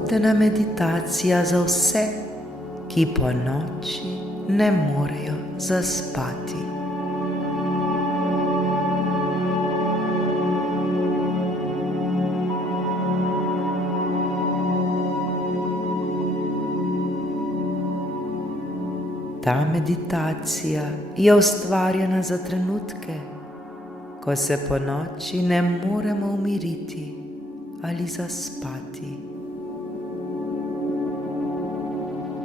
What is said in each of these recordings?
vodena meditacija za vse, ki ponoči ne morejo zaspati. Ta meditacija je ustvarjena za trenutke, ko se ponoči ne moremo umiriti ali zaspati.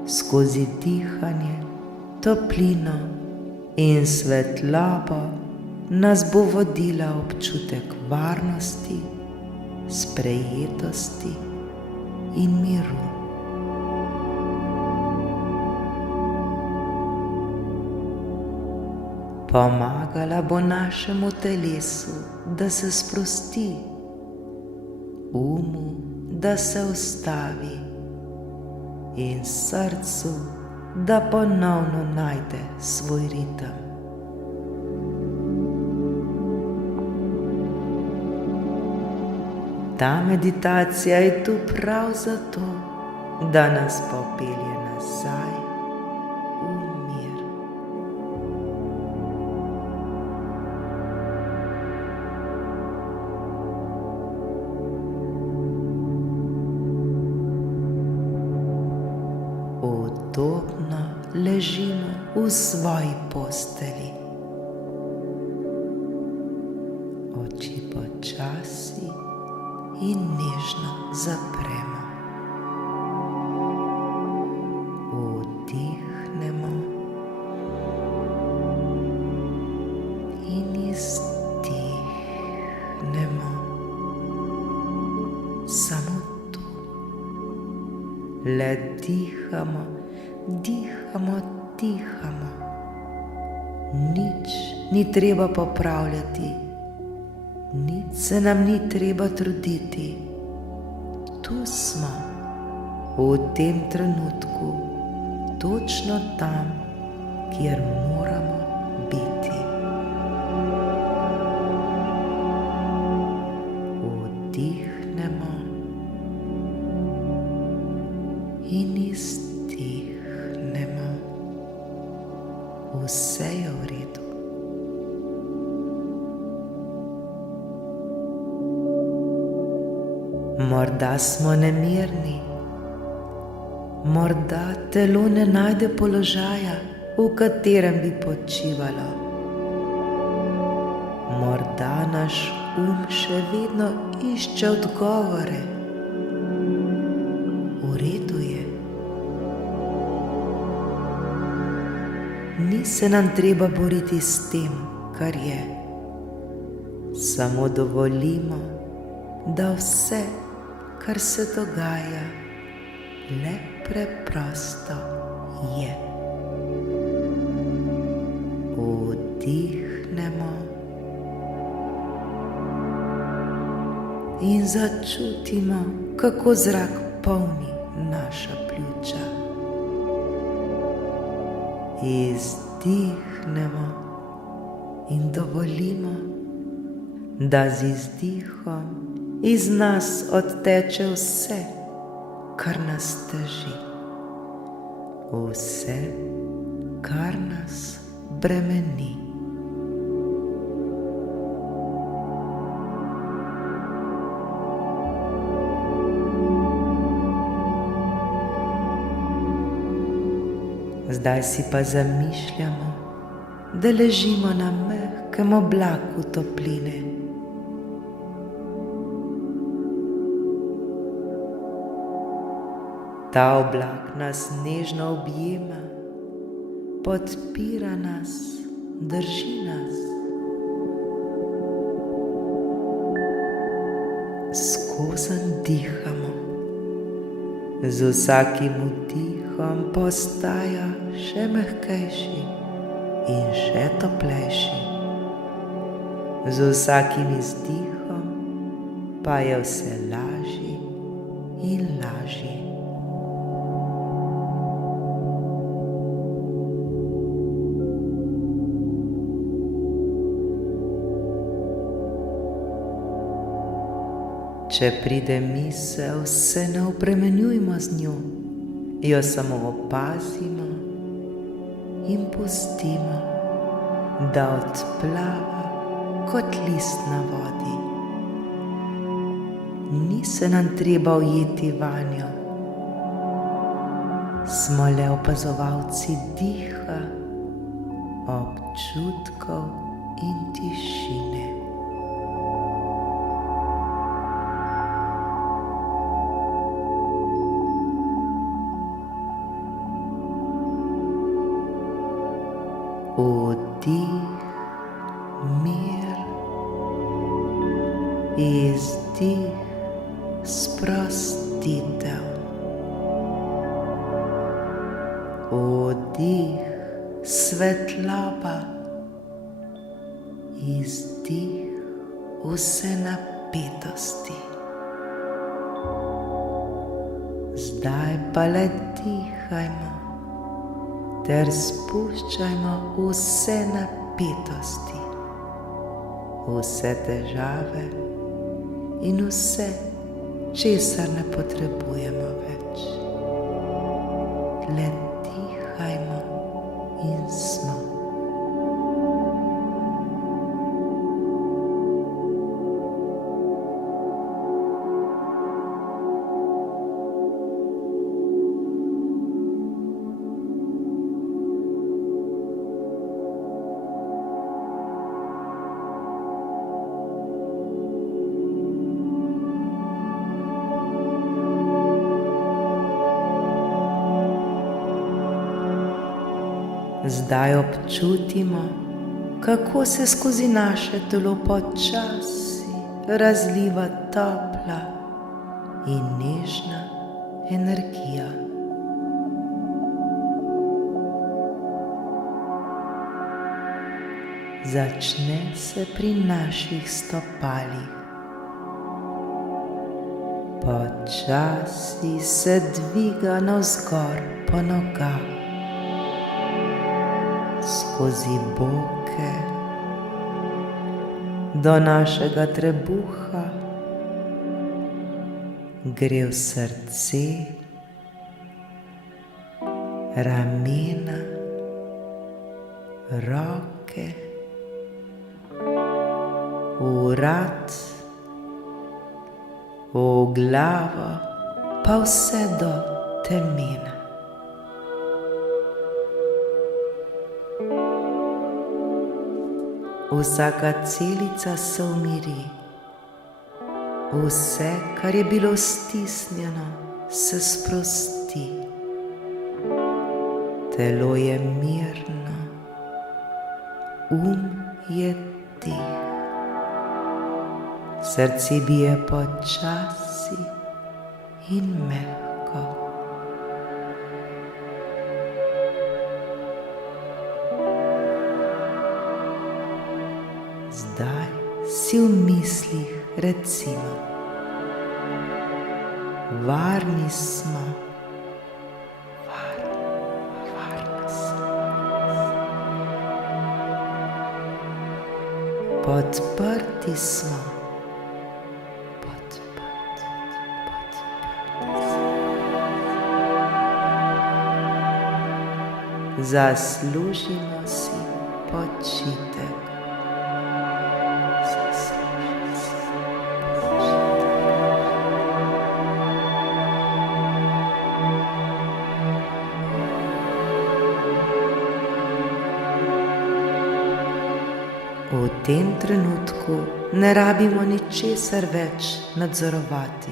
Skozi dihanje, toplino in svetlobo nas bo vodila občutek varnosti, sprejetosti in miru. Pomagala bo našemu telesu, da se sprosti, umu, da se ustavi in srcu, da ponovno najde svoj ritem. Ta meditacija je tu prav zato, da nas popelje nazaj v mir. Udobno ležimo v svoji postelji. Oči počasi in nežno zapremo. Vdihnemo in izdihnemo. Samo tu. Le dihamo, dihamo, dihamo. Nič ni treba popravljati. Nič se nam ni treba truditi. Tu smo, v tem trenutku, točno tam, kjer moramo biti. Vdihnemo in izdihnemo. Vse je v redu. Morda smo nemirni, morda telo ne najde položaja, v katerem bi počivalo. Morda naš še vedno išče odgovore. V redu je. Ni se nam treba boriti s tem, kar je. Samo dovolimo, da vse, kar se dogaja, le preprosto je. Vdihnemo in začutimo, kako zrak polni naša pljuča. Izdihnemo in dovolimo, da z izdihom iz nas odteče vse, kar nas teži, vse, kar nas bremeni. Zdaj si pa zamišljamo, da ležimo na mehkem oblaku topline. Ta oblak nas nežno objema, podpira nas, drži nas. Skozenj dihamo, z vsakim vdihom postaja še mehkejši in še toplejši. Z vsakim izdihom pa je vse lažji in lažji. Če pride misel, se ne obremenjujmo z njo, jo samo opazimo in pustimo, da odplava kot list na vodi. Ni se nam treba ujeti vanjo, smo le opazovalci diha, občutkov in tišine. Vdih, mir, izdih, sprostitev. Vdih, svetloba, izdih, vse napetosti. Zdaj pa le dihajmo ter spuščajmo vse napetosti, vse težave in vse, česar ne potrebujemo več. Le dihajmo in smo. Zdaj občutimo, kako se skozi naše telo počasi razliva topla in nežna energija. Začne se pri naših stopalih. Počasi se dviga navzgor po nogah, skozi boke, do našega trebuha, gre v srce, ramena, roke, vrat, v glavo, pa vse do temena. Vsaka celica se umiri, vse, kar je bilo stisnjeno, se sprosti. Telo je mirno, je tih, srce bije počasi in mehko. Zdaj si v mislih recimo: varni smo, varna sem. Podprti smo, podprti smo. Zaslužimo si počitek. V tem trenutku ne rabimo ničesar več nadzorovati.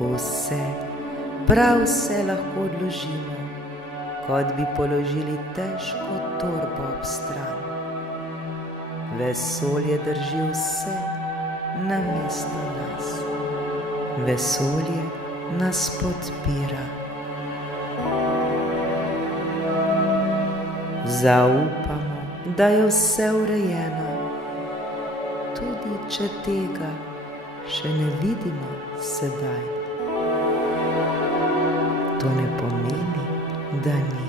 Vse, prav vse lahko odložimo, kot bi položili težko torbo ob stran. Vesolje drži vse namesto nas. Vesolje nas podpira. Zaupamo, da je vse urejeno, tudi če tega še ne vidimo sedaj. To ne pomeni, da ni.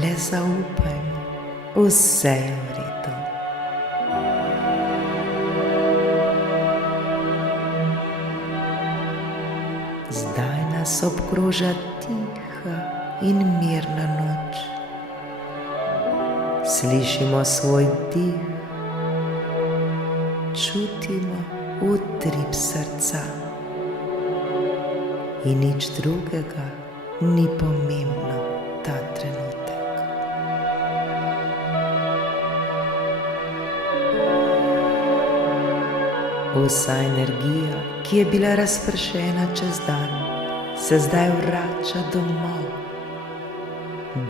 Le zaupajmo, vse je v redu. nas obkroža tiha in mirna noč. Slišimo svoj dih, čutimo utrip srca in nič drugega ni pomembno ta trenutek. Vsa energija, ki je bila razpršena čez dan, se zdaj vrača domov,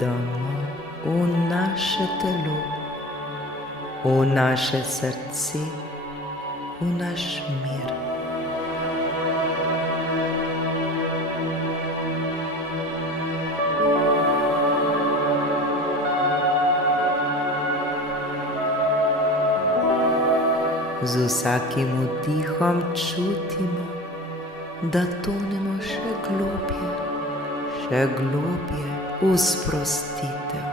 domov v naše telo, v naše srce, v naš mir. Z vsakim vdihom čutimo, da tonemo še globje v sprostitev,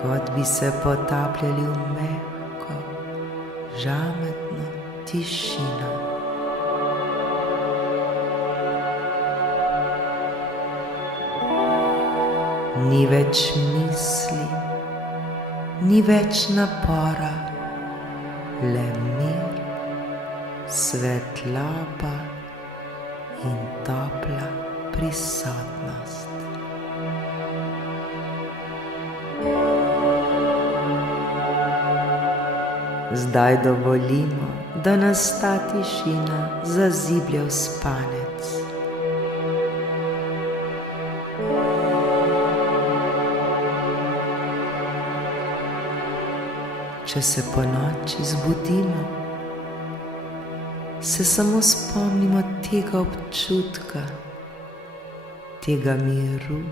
kot bi se potapljali v mehko, žametno tišino. Ni več misli, ni več napora, le mir, svetloba in topla prisotnost. Zdaj dovolimo, da nas ta tišina zaziblje v spanec. Če se ponoči zbudimo, se samo spomnimo tega občutka, tega miru.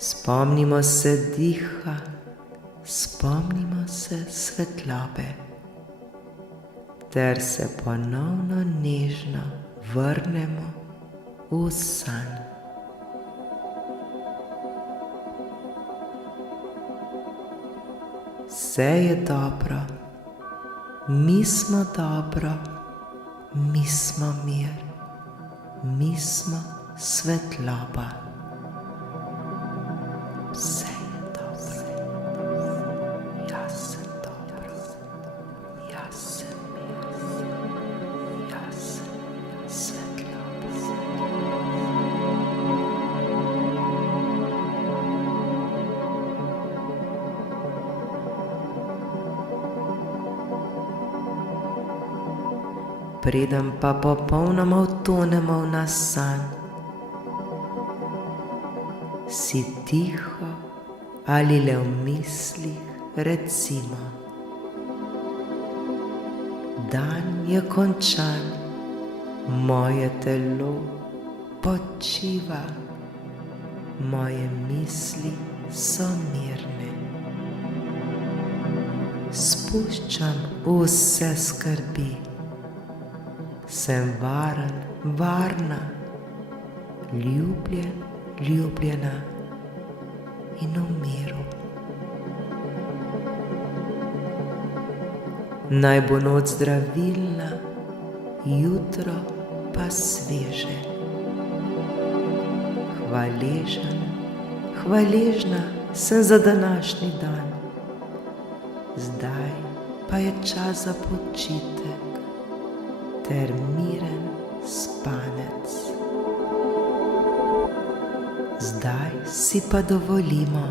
Spomnimo se diha, spomnimo se svetlobe, ter se ponovno nežno vrnemo v san. Vse je dobro, mi smo dobro, mi smo mir, mi smo svetloba. Vse je dobro, jaz sem dobro, jaz sem mir, jaz sem svetloba. Preden pa popolnoma utonemo v naš san, si tiho ali le v mislih recimo: dan je končan, moje telo počiva, moje misli so mirne. Spuščam vse skrbi, sem varen, varna, ljubljen, ljubljena in v miru. Naj bo noč zdravilna, jutro pa sveže. Hvaležen, hvaležna sem za današnji dan. Zdaj pa je čas za počitek ter miren spanec. Zdaj si pa dovolimo,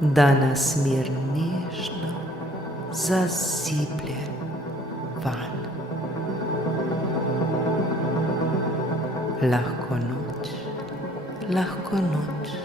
da nas mir nežno zaziblje van. Lahko noč, lahko noč.